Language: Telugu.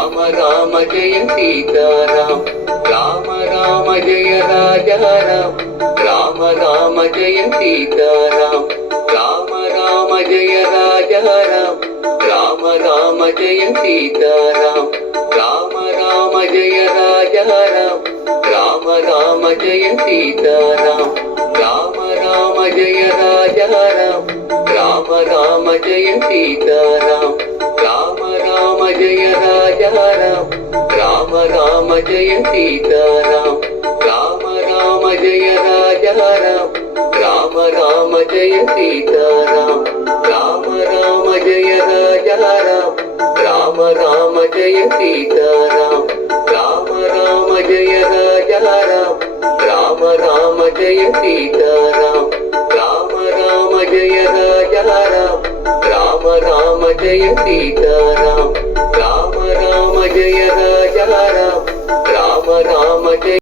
రామ రామ జయ సీతారాం రామ రామ జయ రాజారాం రామ రామ జయ సీతారాం రామ రామ జయ రాజారాం రామ రామ జయ సీతారాం రామ రామ జయ రాజారాం రామ రామ జయ సీతారాం రామ రామ జయ రాజారాం రామ రామ జయ సీతారాం రామ రామ జయ రాజారాం రామ రామ జయ సీతారాం రామ రామ జయ రాజారాం రామ రామ జయ సీతారాం రామ రామ జయ రాజారాం రామ రామ జయ సీతారాం రామ రామ జయ రాజారాం రామ రామ జయ సీతారాం రామ రామ జయ రాజారాం రామ రామ జయ సీతారాం